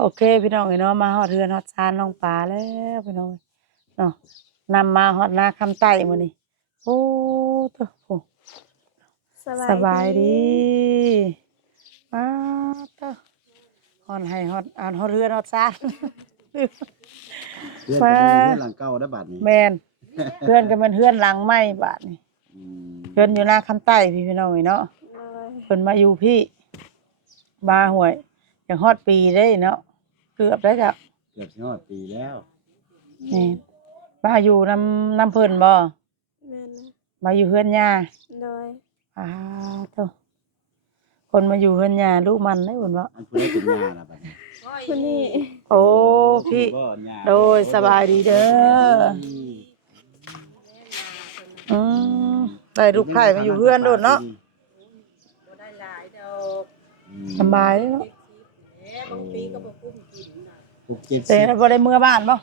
โอเคพี่น้องเอ้ยเนาะมาฮอดเรือนฮอดศาลน้องปลาแล้วพี่น้องเนาะนำมาฮอดนาคำใต้มื้อนี้โอ้โตโอ้สบายดีสบายดีอ้าโตฮอดให้ฮอดฮอดเรือนฮอดศาล เพื่อนมาก็บ่แม่นเพื่อนหลังเก่าได้อบัดนี้แม่นเพื่อนก็แม่นเฮือนหลังใหม่บาดนี้อืมเพื่อนอยู่นาคำใต้พี่น้องเอ้ยเนาะเลย เพิ่นมาอยู่พี่มาห่วยอย่างฮอดปีได้เนาะเกือบแล้วจ้ะ เกือบสิฮอดปีแล้ว นี่มาอยู่น้ำเพิ่นบ่แม่นนะ มาอยู่เฮือนย่า เลย อ้าวเจ้าคนมาอยู่เฮือนย่าลูกมันได้พุ่นบ่ อันผู้ใดเป็นญาล่ะบัดนี้ คนนี้ โอ้พี่ บ่ญา โดยสบายดีเด้ออืมได้ลูกไผ่มาอยู่เฮือนโดดเนาะ บ่ได้หลายดอก สบายเนาะ บางปีก็บ่คุ้มกินน่ะ 60 แต่บ่ได้เมื่อบ้านบ่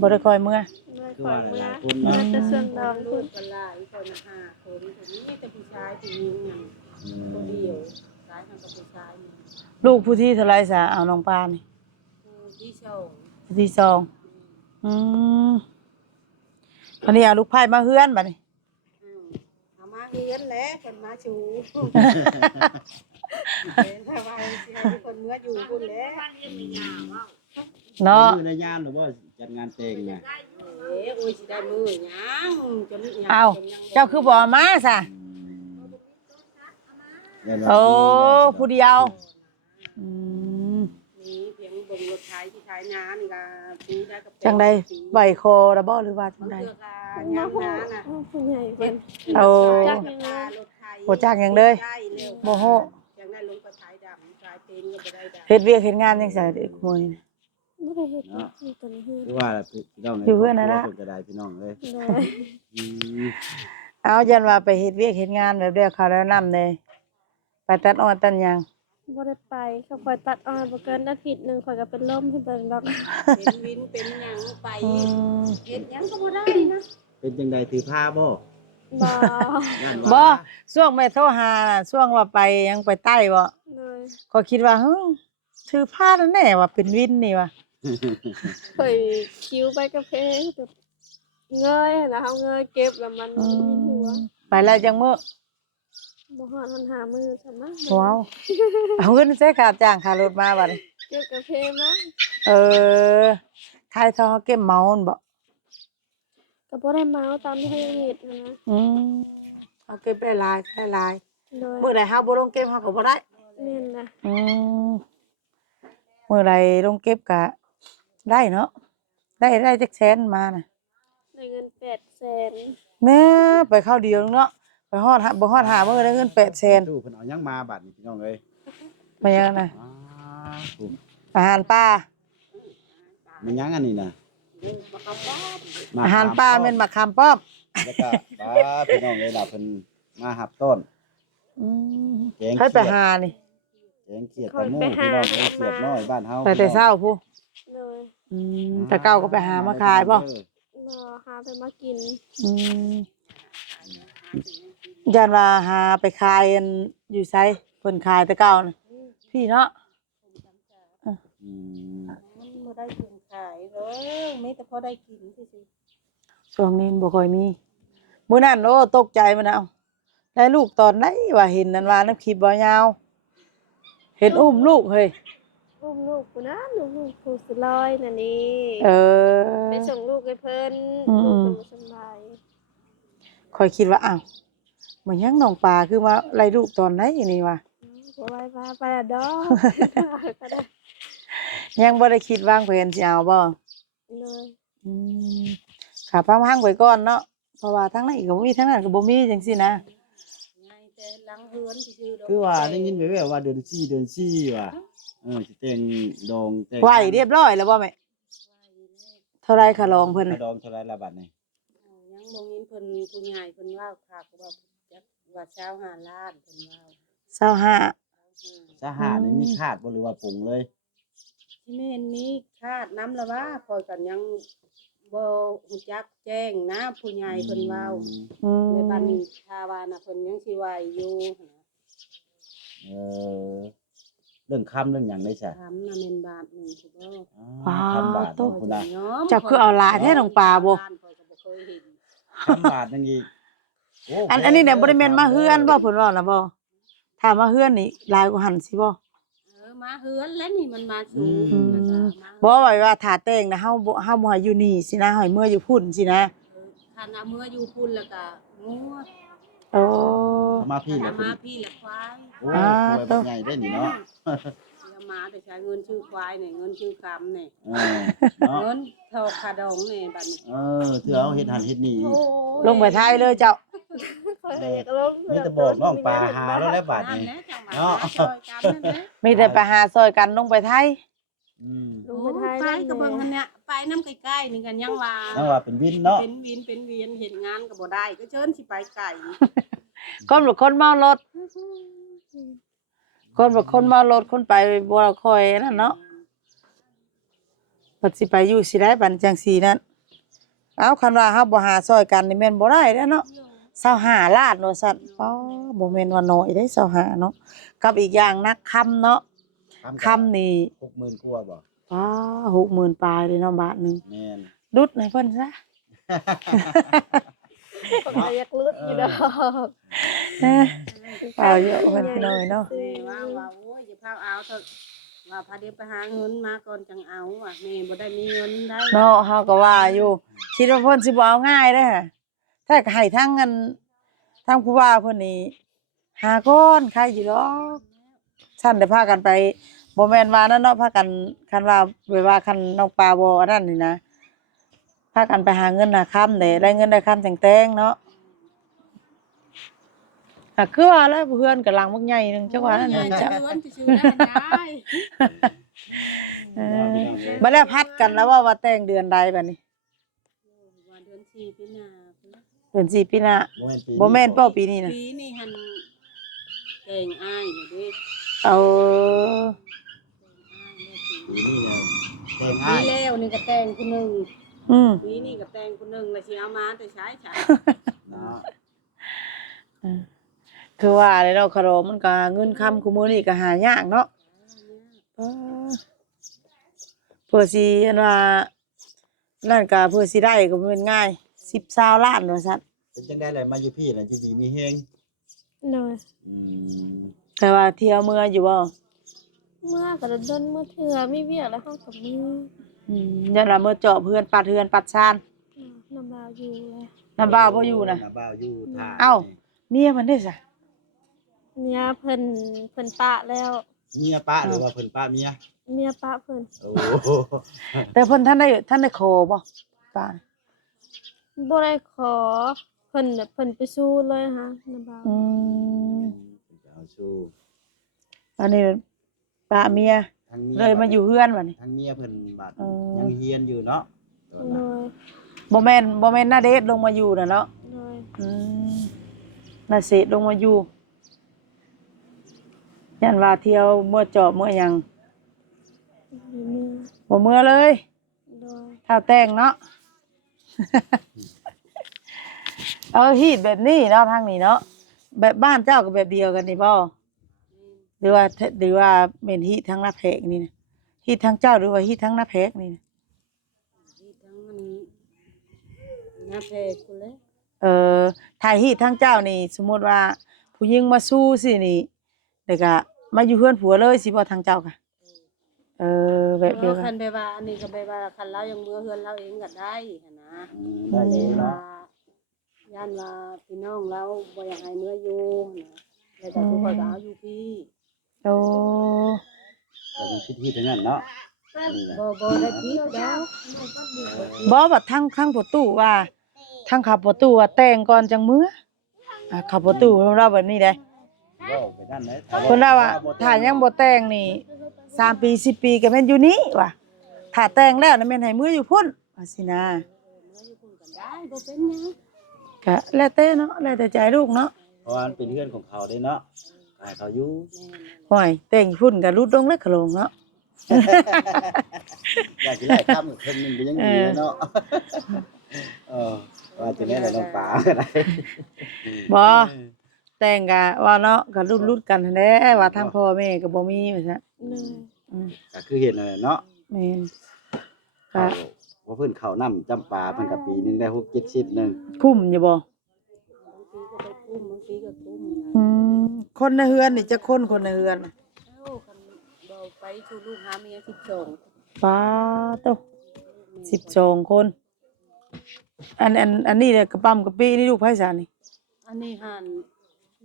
บ่ได้คอยเมื่อ เลย คือ ก่อ ว่าน ห เมื่อ ลายๆคน มา เนาะ จะส่วนดอง ลู คุ ก ณ ก็หลายคนห้าคนคนนี้แต่ผู้ชายผู้หญิงนั่นคนเดียวหลายคนกับผู้ชายนี่ ลูกผู้ที่เท่าไรซะเอาน้องปานนี่ ผู้ที่สอง ผู้ที่สองอืมคนนี้เอาลูกไผ่มาเฮือนบัดนี้ เอามาเฮือนแหล้วคนมาชูเป็นถ้าว่าสิให้คนเมื่ออยู่พุ่นแหล้ว เนาะ มื้อในยามหรือบ่จัดงานแต่งน่ะ โอ้ยสิได้มือหยังจะมีหยัง เอาเจ้าคือบ่เอามาซะ อืม โอ้ผู้เดียวอืม มีเพียงเบิ่งรถไถที่ขายนานี่ก็ปีได้กับ จังไดใบคอระบ่หรือว่าจังได เลือกยามนาน่ะ ผู้ใหญ่เพิ่น เอา จักยังไง บ่จักหยังเลยบ่ฮู้ ยังได้ลงกระไถดำกลายเป็นก็บ่ได้ดำ เฮ็ดเวียกเฮ็ดงานจังไสเด็กมื้อนี้นะ บ่ได้เฮ็ดที่ตอนนี้ คือว่าพี่น้อง อยู่เพื่อนนั่นล่ะ เพิ่นก็ได้พี่น้องเอ้ย เลย อืม เอายันว่าไปเฮ็ดเวียกเฮ็ดงานแบบเดียวเขาแล้วนำเลยไปตัดอ้อยตัดหยัง บ่ได้ไปเขาคอยตัดอ้อยบ่เกินอาทิตย์หนึงข่อยก็เป็นลมให้เบิ่งดอก เป็นวินเป็นหยังไป อืม เฮ็ดหยังก็บ่ได้นะ เป็นจังไดถือผ้าบ่ บ่ ย่าน บ่ ว่า ช่วงแม่โทรหาน่ะช่วงว่าไปยังไปใต้บ่ เลย ก็คิดว่าถือผ้านั่นแน่ว่าเป็นวินนี่ว่ะ ข่อยคิวไปกับเพแบบเงยแล้วเฮาเงยเก็บแล้วมันมีหัว ไปแล้วจังมื้อ บ่ฮอดมันหามือซะมั้ง ว้าวเอาเงินใช้ค่าจ้างค่ารถมาบัดนี้ เก็บกับเพมา เออขายทองเก็บเมานั่นบ่ ก็บ่ได้เมาตามที่เขาเฮ็ดนะ อืมเอาเก็บได้หลายได้หลาย โดย มื้อใดเฮาบ่ลงเก็บเฮาก็บ่ได้ แม่นนะ อืมมื้อใดลงเก็บก็ได้เนาะได้จักแสนมาน่ะ ได้เงิน800,000 แน่ไปเข้าวเดียวเนาะไปฮอดบ่ฮอด5มื้อได้เงิน800,000 ตู้เพิ่นเอาหยังมาบัดนี้พี่น้องเอ้ย มายังน่ะ อ้าถูก อาหารป่า มันหยังอันนี้น่ะ อาหารป่าแม่นมะขามป้อม แล้วก็พี่น้องเอ้ยล่ะเพิ่นมาหับต้น อืม แกง ให้ไป เขียด หานี่ แกงเขียดตะมูพี่น้องเอ้ยเขียดน้อยบ้านเฮา ไปแต่เช้าพู้ เลย แต่เก้าก็ไปหามาขายบ่ รอหาไปมากิน อืมยันว่าหาไปขายอันอยู่ไสเพิ่นขายแต่เก้าน่ะพี่เนาะ อืม มันบ่ได้กินขายเด้อมีแต่พอได้กินซื่อ ช่วงนี้บ่ค่อยมีมื้อนั้นโอ้ตกใจมันเอาได้ลูกตอนไหนว่าเห็นนั่นว่าน้ำคลิปบ่ยาว เห็นอุ้มลูกเฮ้ย อุ้มลูกกูนะลูกผู้สุดลอยน่ะนี่ เออ ไปส่งลูกให้เพิ่น อืม ลูกเป็นบ่สำบาย ค่อยคิดว่าอ้าวมันยังน้องปลาคือว่าไล่ลูกตอนไหนนี่วะ บ่ไหวพาไปอะดอกก็ได้ ยังบ่ได้คิดวางแผนสิเอาบ่ เลย อืมขาพังๆไว้ก่อนเนาะเพราะว่าทั้งนั้นก็บ่มีทั้งนั้นก็บ่มีจังซี่นะ ๆง่ายแต่หลังเฮือนซื่อๆดอก คือว่าได้ยินแว่วๆว่าเดือน4ว่ะสิแต่งดองแต่ง ไหวเรียบร้อยแล้วบ่แม่เท่าไรคะรองเพิ่น ก น่ะ ระดองเท่าไหร่ละบัดนี้ ยังบ่มีเพิ่นผู้ใหญ่เพิ่นว่าค่ะก็ว่าจักว่าชาว5ล้านเพิ่นว่า 25 สหานี่มีคาดบ่หรือว่าปรุงเลย ที่แม่นมีคาดน้ำละว่าคอยกันยังบ่ฮู้จักแจ้งนะผู้ใหญ่เพิ่นเว้า อืม ในบ้านชาวาน่ะเพิ่นยังสิไหวอยู่หั่นน่ะ เออ เรื่องคำเรื่องหยังได้ซะ ทำน่ะแม่นบาทหนึงพุ่นบ่ อ๋อ1,000 บาทเนาะพุ่นน่ะ เจ้าคือเอาหลายแท้น้องปลาบ่ ข้อยก็บ่เคยเห็น 1,000 บาทนึงอีกโ อันนี้เนี่ยบ่ได้แม่นมาเฮือนบ่เพิ่นว่าน่ะบ่ถ้ามาเฮือนนี่หลายกว่าหันสิบ่ มาเฮือนแล้วนี่มันมาสู่ อืม แล้วก็มา บ่ว่าถ้าแต่งนะเฮาบ่ให้อยู่นี่สินะให้เมื่ออยู่พุ่นสินะ คันเอาเมื่ออยู่พุ่นแล้วก็งัว โอ้ เอามาพี่ เอา แล้ว มาพี่แล้วควาย โอ้ยตัวใหญ่ได้นี่เนาะ เดี๋ยวมาแต่ใช้เงินชื่อควายนี่เงินชื่อคำนี่ เออเนาะ เงินเท่าคาดองนี่บัดนี้ เถื่อเอาเฮ็ดหันเฮ็ดนี่อีก ลงไปไทยเลยเจ้า ค่อยอยากลง มีแต่บอกน้องปลาหาแล้วแล้วบาด นั่น นี้ แหละจังหวะ เนาะ ซอยกันนั่นแหละ มีแต่ไปหาซอยกันลงไปไทย อืม ลงไปไทย ไป ได้ ก็เบิ่งอันเนี้ยไปน้ำใกล้ๆนี่กันยังว่า นั่นว่าเป็นวินเนาะ เป็นวินเป็นเวียนเห็นงานก็บ่ได้ก็เชิญสิไปไก่ คนเมารถคนเมารถคนไปบ่ค่อยนั่นเนาะบัดสิไปอยู่สิได้บัดจังซี่นั่นเอาคันว่าเฮาบ่หาซอยกันนี่แม่นบ่ได้เด้อเนาะ25ล้านว่าซั่นอ๋อบ่แม่นว่าน้อยเด้25เนาะกับอีกอย่างนักค่ำเนาะค่ำนี่ 60,000กว่าบ่ อ๋อ60,000ปลายเลยเนาะบาทหนึง แม่น ดุดให้เพิ่นซะ ค่อยอยากลุดอยู่ดอก เอาเยอะเพิ่นพี่น้อยเนาะ แม่ว่าโอ้ยอย่าพาเอาเถอะว่าพาเดี๋ยวไปหาเงินมาก่อนจังเอาว่ะแม่บ่ได้มีเงินได้ เนาะเฮาก็ว่าอยู่คิดว่าเพิ่นสิบ่เอาง่ายเด้อถ้าก็ให้ทั้งอันทั้งผู้ว่าเพิ่นนี่หาก่อนใครอยู่ดอกซั่นได้พากันไปบ่แม่นว่านั่นเนาะพากันคันว่าแบบว่าคันน้องปลาบ่อันนั้นนี่นะพากันไปหาเงินหาค่ำได้เงินได้ค่ำแต่งเนาะก็คือว่าแล้วเพื่อนก็หลังบักใหญ่นึงจักว่านั่น ใหญ่ นึง จะ จ้ะ เงินจะซื้อได้ บัดแล้วพัดกันแล้วว่าแต่งเดือนใดบัดนี้ ว่าเดือน4ปีหน้า เดือน4ปีหน้า บ่แม่นปี บ่แม่นเป้าปีนี้นะ ปีนี้หันแต่งอ้ายนี่เด้ เอา ปีนี้เนี่ยแต่ง ปี อ้าย แล้วนี่ก็แต่งคนหนึง อืม ปีนี้ก็แต่งคนหนึงแล้วสิเอามาแต่ใช้ เนาะ คือว่าเลยเนาะคารมมันก็เงินคำคุมื้อนี้ก็หายากเนาะเพื่อสิอันว่านั่นก็เพื่อสิได้ก็บ่แม่นง่าย10-20ล้านว่าซั่น เป็นจังได๋ล่ะมาอยู่พี่ล่ะจิดีมีแฮง หน่อย อืม แต่ว่าเที่ยวเมื่ออยู่บ่ เมื่อก็ดนมื้อเทื่อมีเวียกแล้วเฮากับมือ ยันว่าเมื่อเจาะเพื่อนปัดเฮือนปัดชาน น้ำบาวอยู่เลย น้ำบ่าวบ่อยู่นะ น้าบ่าวอยู่ท่า เอ้า เมียมันได้ซะ เนี่ยเพิ่นปะแล้ว เมียป้าหรือว่าเพิ่นป้าเมีย เมียปะเพิ่น โอ้ แต่เพิ่นท่านได้ขอบ่ป้า บ่ได้ขอเพิ่นน่ะเพิ่นไปสู้เลยฮะน้ำบาว อืม เอาสู้ อันนี้ป้าเมีย ทางเมีย เลยมาอยู่เฮือนบัดนี้ ทางเมียเพิ่นบาด เออ ยังเฮียนอยู่เนาะตอน ห นั้น น่อย บ่แม่นนาเดชน์ลงมาอยู่น่ะเนาะ หน่อย น่าเสดลงมาอยู่ยันว่าเที่ยวเมื่อเจาะเมื่อหยัง มีมือ บ่เมื่อเลย หน่อย ถ้าแต่งเนาะ ฮีดแบบนี้เนาะทางนี้เนาะแบบบ้านเจ้าก็แบบเดียวกันนี่บ่หรือว่าแม่นฮีดทั้งหน้าแพกนี่นะฮีดทั้งเจ้าหรือว่าฮีดทั้งหน้าแพกนี่นะ ที่ทั้งมันหน้าเพกกูเลย ถ้าฮีดทั้งเจ้านี่ สมมุติว่าผู้หญิงมาสู้สินี่แล้วก็มาอยู่เฮือนผัวเลยสิบ่ทางเจ้าค่ะแบบเดียวกั คั น นไปว่าอันนี้ก็ไปว่าคันเรายังมือเฮือนเราเองก็ได้หั่นนะ ได้เลย ว่า เนาะ ย่านว่าพี่น้องเราบ่อยากให้เมื่ออยู่นะแล้วแต่ทุกคนก็เอาอยู่พี่ โอ้ แต่มันคิดที่ทั้งนั้นเนาะ บ่ได้พิษดอก บ่ว่าทางประตูว่าทางขับประตูว่าแต่งก่อนจังมื้อขับประตูเราแบบนี้ได้ เว้าไปนั่นเลย เพิ่นว่าถ้ายังบ่แต่งนี่3ปี10ปีก็แม่นอยู่นี้ว่ะถ้าแต่งแล้วน่ะแม่นให้มืออยู่พุ่นว่าสินะ เมื่ออยู่พุ่นก็ได้บ่เป็นหยัง ก็แล้วแต่เนาะแล้วแต่ใจลูกเนาะ เพราะว่ามันเป็นเพื่อนของเขาเด้เนาะให้เขาอยู่ ห้อยแต่งอยู่พุ่นก็รุดลงแล้วก็ลงเนาะ อยากสิไล่ข้ามกับคนหนึงก็ยังดีเนาะว่าจะแม่นน้องป๋าก็ได้ บ่ แต่งก็ว่าเนาะก็รุ่นๆกันนั่นแหละว่าทางพ่อแม่ก็บ่มีว่าซั่น เลย ก็คือเห็นนั่นแหละเนาะ แม่น เขา ก็ ว่าเพิ่นเข้าน้ำจำปาเพิ่นก็ปีหนึงได้6 70นึง คุ้มอยู่บ่ บางทีก็ไปกุ้มบางทีก็กุ้มนะ อืมคนในเฮือนนี่จะคนในเฮือนน่ะ เอ้าคันเราไปชูลูกหาเมีย12 ป้าโต12 คนอันนี้เนี่ยกระปั๊มกระปี้นี่ลูกไผซะนี่ อันนี้หัน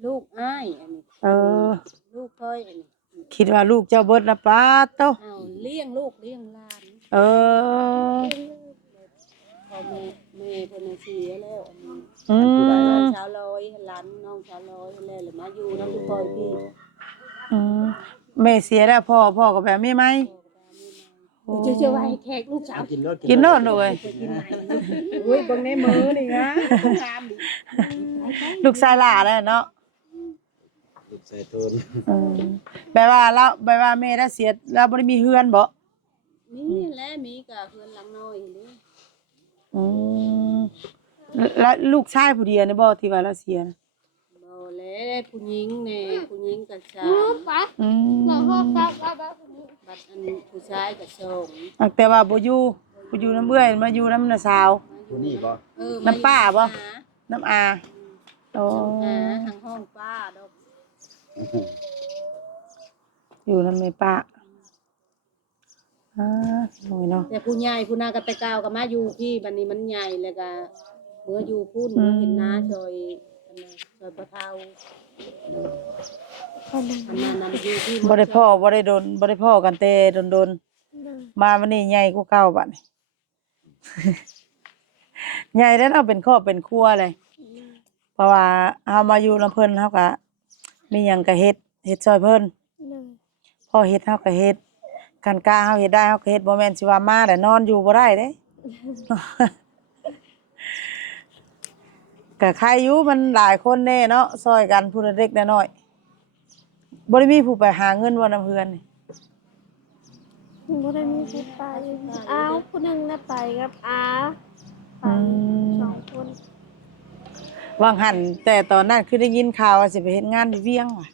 ลูกอ้ายอันนี้ เออ ลูกเอ้ยอันนี้ คิดว่าลูกเจ้าเบิดนะป้าโต เอาเลี้ยงลูกเลี้ยงหลาน เออ พอแม่เพิ่นน่ะเสียแล้วอันนี้ อื น้อง ม ชาวลอยหลานน้องชาวลอยแล้วเลยมาอยู่นำพี่ปอยพี่ อืมแม่เสียแล้วพ่อก็แบบมีไหม โอ้จะไว้แขกลูกสาว กินรถ กินโน่นเลย อุ้ยเบิ่งในมือนี่นะงามดิ ลูกชายหล่าแล้วเนาะ ลูกใส่โทน อืมแปลว่าแม่ได้เสียแล้วบ่ได้มีเฮือนบ่ นี่แหละมีก็เพิ่นหลังน้อยนี่ อืมแล้วลูกชายผู้เดียวนี่บ่ที่ว่าเราเสียนะ บ่แล้วผู้หญิงแน่ผู้หญิงก็ชา ปะ อืม เราพ่อครับว่าแบบ บัดอันผู้ชายก็ส่ง แต่ว่าบ่อยู่น้ำเอื้อยมาอยู่น้ำน้าสาว ผู้นี้บ่ น้ำป้าบ่ ห น้ำอาโอ้ หาทางห้องป้าดอก อยู่น้ำแม่ป้าอ่าโอ้ยเนาะ แต่ผู้ใหญ่ผู้นาก็แต่เก่าก็มาอยู่พี่บัดนี้มันใหญ่แล้วก็เมื่ออยู่พุ่นเมื่อเห็นน้าซอยอันน่ะซอยปะเทาอันนั้นนำอยู่พี่ บ่ได้พ่อกันแต่โดนมาวันนี้ใหญ่กว่าเก่าบัดนี้ ใหญ่แล้วเราเป็นครอบเป็นครัวเลย เพราะว่าเฮามาอยู่ลำเพิ่นเฮาก็มีหยังก็เฮ็ดซอยเพิ่น เลย พอเฮ็ดเฮาก็เฮ็ดกันกล้าเฮาเฮ็ดได้เฮาก็เฮ็ดบ่แม่นสิว่ามาแต่นอนอยู่บ่ได้เด้ ก็ใครอยู่มันหลายคนแน่เนาะซอยกันผู้ละเล็กละน้อยบ่ได้มีผู้ไปหาเงินบ่นำเฮือนนี่ บ่ได้มีผู้ไปอ้าวผู้หนึงน่ะไปกับอาไปสองคน วางหันแต่ตอนนั้นคือได้ยินข่าวว่าสิไปเฮ็ดงานอยู่เวียงว่ะ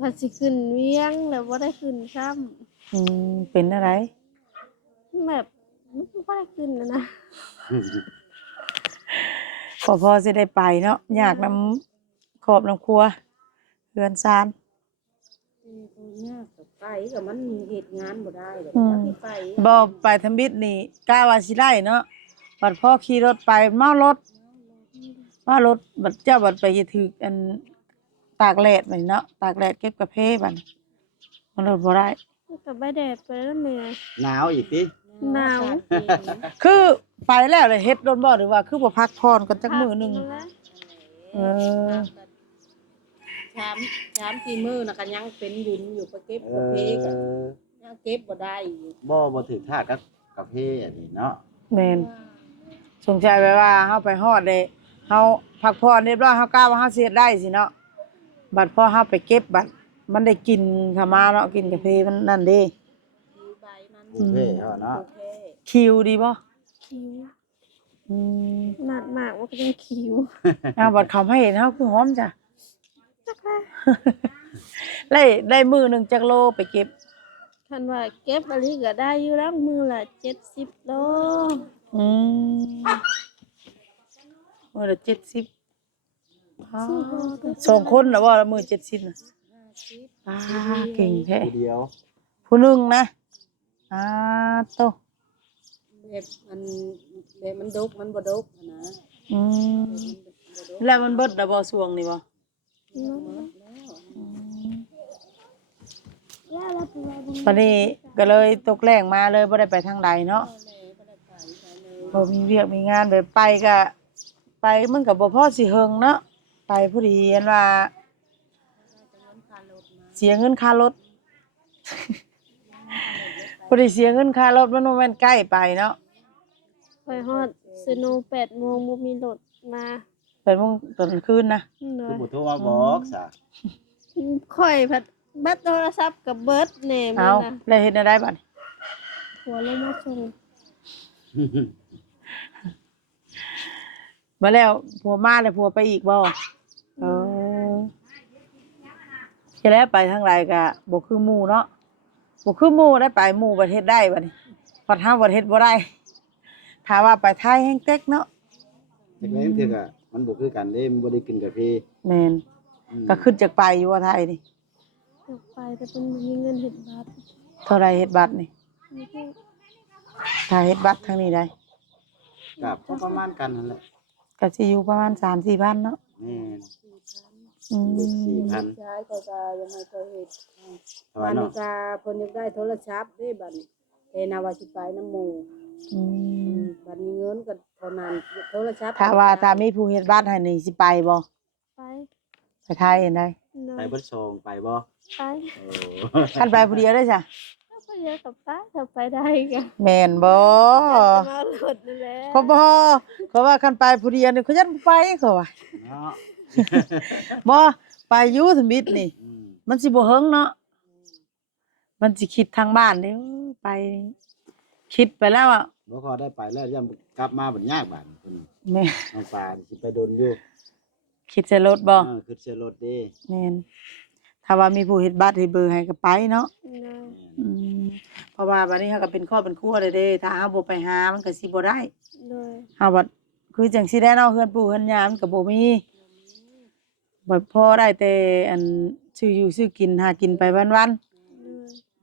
ว่าสิขึ้นเวียงแล้วบ่ได้ขึ้นซ้ำ เป็นอะไร แบบบ่ได้ขึ้นนะ พอสิได้ไปเนาะอยากนำครอบนำครัวเฮือนซาน ผู้ยากก็ไปก็มันเฮ็ดงานบ่ได้ดอก อืม ไป บ่ไปทำบิดนี่กล้าว่าสิได้เนาะบัดพ่อขี่รถไปเมารถบัดเจ้าบัดไปถึกอันตากแดดบัดนี้เนาะตากแดดเก็บกาแฟบัดนี้มันรถบ่ได้ ก็ไปแดดไปแล้วเหนื่อย หนาวอีกติ หนาว คือไปแล้วเลยเฮ็ดรถบ่หรือว่าคือบ่พักผ่อนกันจักมื้อหนึง พักแล้ว เออ ชามที่มือน่ะก็ยังเป็นดินอยู่ไปเก็บกาแฟก็ยังเก็บบ่ได้อยู่ บ่ถึงท่ากับกาแฟอันนี้เนาะ แม่นสงสัยไว้ว่าเฮาไปฮอดได้เฮาพักผ่อนเรียบร้อยเฮากล้าว่าเฮาสิเฮ็ดได้สิเนาะบัดพอเฮาไปเก็บบัดมันได้กินเข้ามาเนาะกินกาแฟมันนั่นเด้ มีใบมัน กรุงเทพเฮาเนาะ โอเค คิวดีบ่ คิว อืม หนักมากว่าก็ยังคิว เอาบัดเขาให้เห็นเฮาคือหอมจ้ะ จักแล้ว ได้มื้อหนึงจักโลไปเก็บ คันว่าเก็บอะไรก็ได้อยู่แล้วมือละ70 โล อืมมื้อละ70อ๋อสองคนน่ะบ่ละมื้อ70น่ะเก่งแท้ ผู้เดียว ผู้หนึงนะโต แบบมันดกมันบ่ดกนะ อืมแล้วมันเบิดแล้วบ่ช่วงนี้บ่ แล้วเราไปว่า วันนี้ก็เลยตกแรงมาเลยบ่ได้ไปทางใดเนาะบ่มีเวียกมีงานไปก็ไปมันก็บ่พอสิเฮิงเนาะไปผู้ดีอันว่าเสียเงินค่ารถ ผู้ดีเสียเงินค่ารถมันบ่แม่นใกล้ไปเนาะ ไปฮอดสโน8 โมงบ่มีรถมา เป็นมื้อตอนคืนนะ เล คือย บ่โทรมาบอกซะ ค่อยพัดแบตโทรศัพท์กับเบิดแหน่มื้ เอา อน่ะ แล้วเฮ็ดได้บัดนี้ หัวลงมาส่ง มาแล้วผัวมาแล้วผัวไปอีกบ่เออ สิแล้วไปทางไรก็บ่คือหมู่เนาะบ่คือหมู่ได้ไปหมู่ประเทศได้บัดนี้ปัดเฮาประเทศบ่ได้ถ้าว่าไปไทยแฮงเต็กเนาะ แต่ก็ยังเถื่อก็มันบ่คือกันเด้มันบ่ได้กินกาแฟ แม่นก็ขึ้นจากไปอยู่ว่าไทยนี่ อยากไปแต่เป็นมีเงินเห็ดบัตร เท่าไรเฮ็ดบัตรนี่ ไม่ใช่ ถ้าเฮ็ดบัตรทางนี้ได้ กับประมาณกันนั่นแหละ ก็สิอยู่ประมาณ 3-4 พันเนาะ แม่น อืม 4,000 ใช้ก็จะยังไม่เคยเฮ็ด เพราะ บ้า ว่าน เนาะ นี้ก็เพิ่นอยากได้โทรศัพท์เด้บัดนี้เฮนาว่าสิไปน้ำหมู่ อืม บัดนี้เงินก็เท่านั้นโทรศัพท์ ถ้ามีผู้เฮ็ดบัตรให้นี่สิไปบ่ ไป ไปไทยเห็นได้ นอ ไป น เบิดซองไปบ่ ไป โอ้ คันไปผู้เดียวได้จ้ะ ถ้าไปเยอะกับป้าถ้าไปได้กัน แม่นบ่ จะมาหลดนั่นแหละ เขาบ่เขาว่าคันไปผู้เดียวนี่เขายันบ่ไปเขาว่า เนาะ บ่ไปอยู่ทมิตรนี่ อืม มันสิบ่เฮิงเนาะมันสิคิดทางบ้านเด้อไป คิดไปแล้วอ่ะ บ่พอได้ไปแล้วย่ํกลับมาบัดยากบาดเพิ่น แม่ น้องปลาสิไปโดนอยู่ คิดใส่รถบ่ คือเสียรถเด้ แม่นถ้าว่ามีผู้เฮ็ดบัตรให้เบอร์ให้ก็ไปเนาะ นอน อืมเพราะว่าบัดนี้เฮาก็เป็นครอบเป็นครัวเลยเด้ถ้าเฮาบ่ไปหามันก็สิบ่ได้ โดย เฮาบัดคือจังสิได้เนาะเฮือนปู่เฮือนยามมันก็บ่มีบ่พอได้แต่อันซื้ออยู่ซื้อกินหากินไปวัน โดย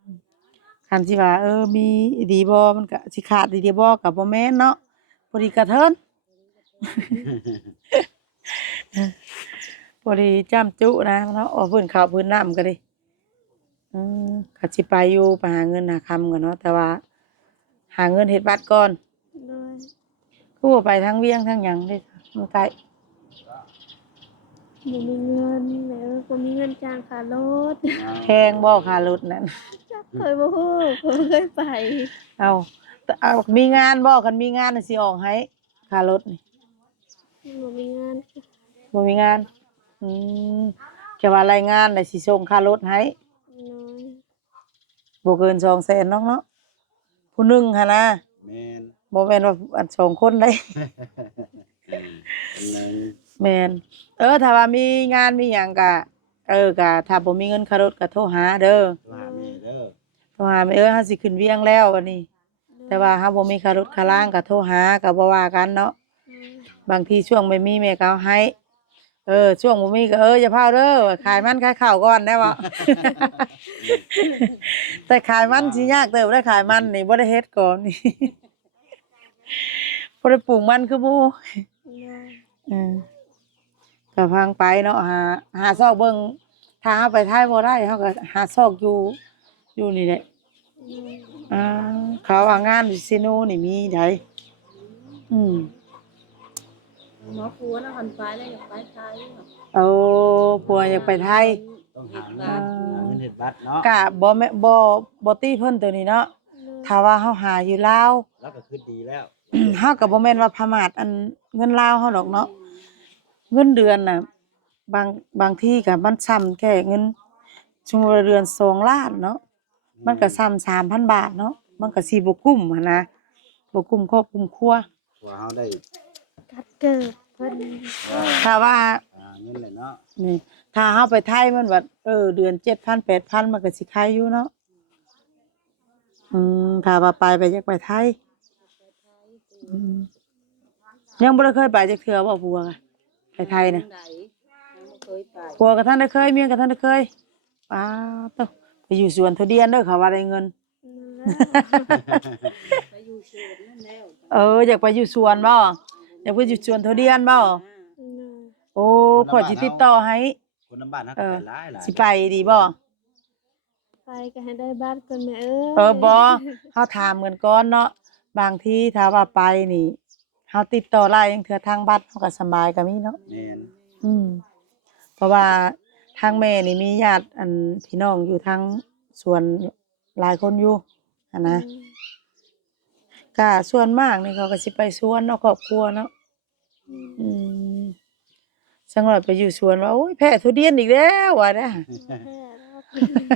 ๆคันสิว่ามีดีบ่มันก็สิขาดดีบ่ก็บ่แม่นเนาะพอดีกระเทิน พอดีจ้ำจุนะเนาะเอาพื้นข้าวพื้นน้ำก็ดิก็สิไปอยู่ไปหาเงินหาคำกันเนาะแต่ว่า หาเงินเฮ็ดบัตรก่อน โดย คือว่าไปทั้งเวียงทั้งหยังเด้มันไกล บ่มีเงินแม่บ่มีเงินจ้างค่ารถ แพงบ่ค่ารถนั่น จักเคยบ่ฮู้เคยไป เอามีงานบ่คันมีงานน่ะสิออกให้ค่ารถนี่ บ่มีงาน บ่มีงานอืมจะว่ารายงานน่ะสิส่งค่ารถให้ น้อย บ่เกิน200,000เนาะเนาะผู้หนึงหั่นนะ แม่น บ่แม่นว่าอัน2คนได้ นั่น แม่นถ้าว่ามีงานมีหยังก็ก็ถ้าบ่มีเงินค่ารถก็โทรหาเด้อ ว่าแม่เด้อ โทรหาแม่เฮาสิขึ้นเวียงแล้ววันนี้ แต่ว่าเฮาบ่มีค่ารถค่าล่างก็โทรหาก็บ่ว่ากันเนาะบางทีช่วงไม่มีแม่ก็เอาให้ช่วงบ่มีก็อย่าพาเด้อขายมันขายข้าวก่อนได้บ่ แต่ขายมันสิยากเติบได้ขายมันนี่บ่ได้เฮ็ดก่อนนี่ บ่ได้ปลูกมันคือหมู่ น้อย เออก็พังไปเนาะหาซอกเบิ่งถ้าเฮาไปไทยบ่ได้เฮาก็หาซอกอยู่นี่แหละอ่าเขาว่างานซิโนนี่มีไดอืม หมอปัวนะคันไปแล้วอยากไปไทย เอาผัวอยากไปไทย ต้องหาเงินเฮ็ดบัตรเนาะ กะบ่แม่บ่ตีเพิ่นตัวนี้เนาะถ้าว่าเฮาหาอยู่ลาว แล้วก็คือดีแล้ว เฮาก็บ่แม่นว่าพม่าอันเงินลาวเฮาดอกเนาะเงินเดือนน่ะบางที่ก็มันซ้ำแค่เงินชั่วโมงละเดือน2ล้านเนาะมันก็ซ้ำ3,000 บาทเนาะมันก็สิบ่คุ้มหันนะบ่คุ้มครอบคลุมครัว ว่าเฮาได้ กัดเกิดเพิ่น ถ้าว่า เงินเลยเนาะ นี่ถ้าเฮาไปไทยมันว่าเดือน 7,000 8,000 มันก็สิคายอยู่เนาะถ้าว่าไปอยากไปไทยอืมยังบ่ได้เคยไปจักเทื่อบ่ผัวกะไปไทยน่ะ ไหนยังบ่เคยไป ผัวก็ท่านได้เคยเมียก็ท่านได้เคยป๊าตไปอยู่สวนทุเรียนเด้อเขาว่าได้เงิน ไปอยู่สวนนั่นแล้ว อยากไปอยู่สวนบ่อยากไปอยู่สวนทุเรียนบ่ น้อย โอ้ขอยสิติดต่อให้ คนน้ำบ้านเฮาก็ไปหลาย สิไปดีบ่ ไปก็ให้ได้บ้านก่อนแม่บ่เฮาถามกันก่อนเนาะบางทีถ้าว่าไปนี่เฮาติดต่อไลน์จังเทื่อทางบัดเฮาก็สำบายก็มีเนาะ แม่น เพราะว่าทางแม่นี่มีญาติอันพี่น้องอยู่ทางสวนหลายคนอยู่หั่นนะก็ส่วนมากนี่เขาก็สิไปสวนเนาะครอบครัวเนาะสังหน่อยไปอยู่สวนว่าโอ้ยแพ้ทุเรียนอีกแล้วว่าเด้อ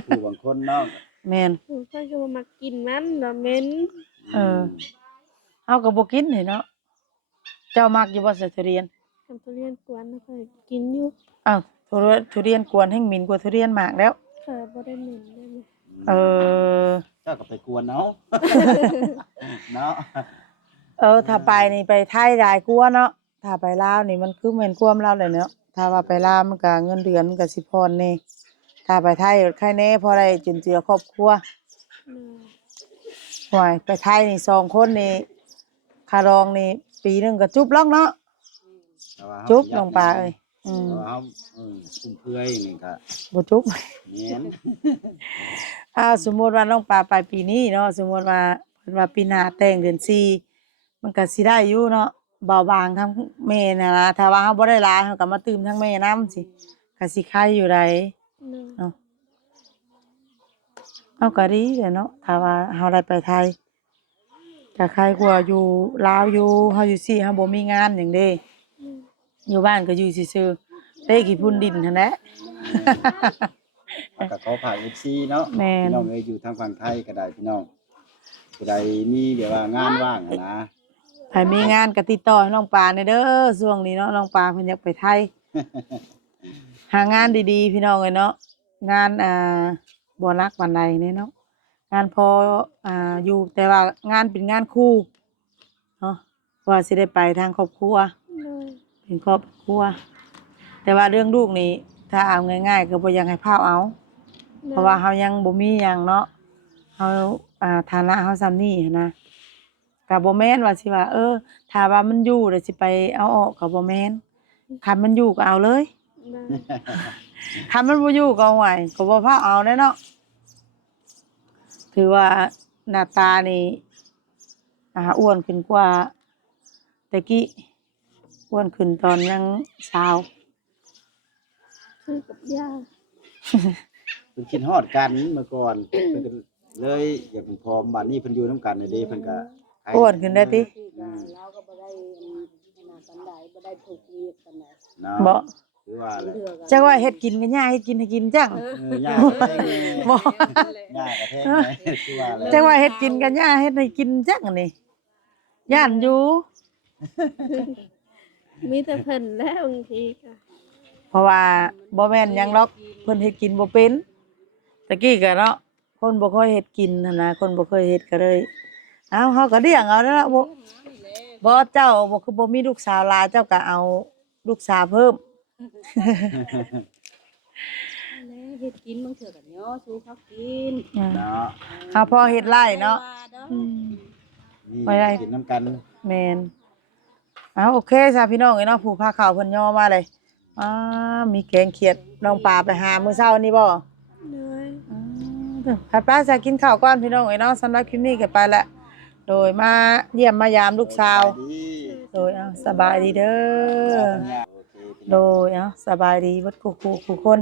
ผู้บางคนเนาะ แม่น เพิ่นก็บ่มักกินมันดอกเหม็น เฮาก็บ่กินนี่เนาะเจ้ามักอยู่บ่ใส่ทุเรียน ทำทุเรียนกวนแล้วก็กินอยู่ อ้าว ทุเรียนกวนแห่งหมิ่นกว่าทุเรียนหมากแล้ว เคยบ่ได้หมิ่นได้ไหม เออ เจ้าก็ไปกวนเนาะ เนาะ ถ้าไปนี่ไปไทยหลายกว่าเนาะถ้าไปลาวนี่มันคือแม่นความลาวเลยเนาะถ้าว่าไปลาวมันก็เงินเดือนมันก็สิพรแน่ถ้าไปไทยใครแน่พอได้จุนเจือครอบครัว เนาะ ห่วยไปไทยนี่2คนนี่ค่ารองนี่ปีหนึงก็จุบล็อกเนาะ แต่ว่าเฮา จุบน้องปลาเอ้ยแต่ว่าเฮาคุ้มเพื่อยนี่ก็ บ่จุบ แม่น สมมุติว่าน้องปลาไปปีนี้เนาะสมมุติว่าเพิ่นว่าปีหน้าแต่งเดือน4มันก็สิได้อยู่เนาะเบาบางทั้งแม่น่ะนะถ้าว่าเฮาบ่ได้หลายเฮาก็มาตื่มทั้งแม่นำสิก็สิไข่อยู่ได้ เนาะ เนาะเอาก็ดีแหละเนาะถ้าว่าเฮาได้ไปไทยก็ใครกว่าอยู่ลาวอยู่เฮาอยู่ซี่เฮาบ่มีงานหยังเด้อยู่บ้านก็อยู่ซื่อๆเตะขี้พุ่นดินหั่นแหละ แล้วก็ขอฝาก FC เนาะ แม่น พี่น้องเอ้ยอยู่ทางฝั่งไทยก็ได้พี่น้องผู้ใดมีแบบว่างานว่างอะนะ ใครมีงานก็ติดต่อให้น้องปลาหน่อยเด้อช่วงนี้เนาะน้องปลาเพิ่นอยากไปไทย หางานดีๆพี่น้องเอ้ยเนาะงานบ่หนักปานใดแน่เนาะงานพออยู่แต่ว่างานเป็นงานคู่เนาะว่าสิได้ไปทางครอบครัว เนาะ เป็นครอบครัวแต่ว่าเรื่องลูกนี่ถ้าเอาง่ายๆก็บ่อยากให้พาเอา เพราะว่าเฮายังบ่มีหยังเนาะเฮาฐานะเฮาส่ำนี้หั้นนะก็บ่แม่นว่าสิว่าถ้าว่ามันอยู่แล้วสิไปเอาออกก็บ่แม่นคันมันอยู่ก็เอาเลย เนาะ คันมันบ่อยู่ก็เอาไว้ก็บ่พาเอาแน่เนาะถือว่าหน้าตานี่อ้วนขึ้นกว่าแต่กี้อ้วนขึ้นตอนยังสาว คือกับย่า เพิ่นคิดฮอดกันเมื่อก่อนเพิ่นก็เลยอยากพร้อมบัดนี้เพิ่นอยู่นํกันน่ะเด้เพิ่นก็ให้ อ้วนขึ้นได้ติ ที่ก็เราก็บ่ได้ขนาดปานใดบ่ได้ถูกเรียกปานใด เนาะ บ่ คือว่าแหละ เถื่อก็ จักว่าเฮ็ดกินก็ย่าเฮ็ดกินให้กินจัง ย่ากระแทง บ่ ย่ากระแทงไหมคือว่าแหละ จังว่าเฮ็ดกินก็ย่าเฮ็ดให้กินจังนี่ย่านอยู่ มีแต่เพิ่นแล้วบางทีก็ เพราะว่าบ่แม่นหยังหรอกเพิ่นเฮ็ดกินบ่เป็นตะกี้ก็เนาะคนบ่ค่อยเฮ็ดกินหั่นนะคนบ่เคยเฮ็ดก็เลยเอ้าเฮาก็เลี้ยงเอาแล้วล่ะบ่เจ้าบ่คือบ่มีลูกสาวหลายเจ้าก็เอาลูกสาวเพิ่ม แล้วเฮ็ดกินบางเถื่อก็ย่อสู้เขากิน เนาะ เฮาพอเฮ็ดไร่เนาะอืม นี่ ไปได้ กินน้ำกัน แม่นเอาโอเคจ้ะพี่น้องเอ้ยเนาะผู้พาข่าวเพิ่นย่อมาเลยมีแกงเขียดน้องปลาไปหามื้อเช้านี่บ่ เนาะ ไปป้าจะกินข้าวก่อนพี่น้องเอ้ยเนาะสำหรับคลิปนี้ก็ไปละโดยมาเยี่ยมมายามลูกสาว ดี โดยสบายดีเด้อ โอเคพี่น้อง โดยสบายดีเบิดคู่คน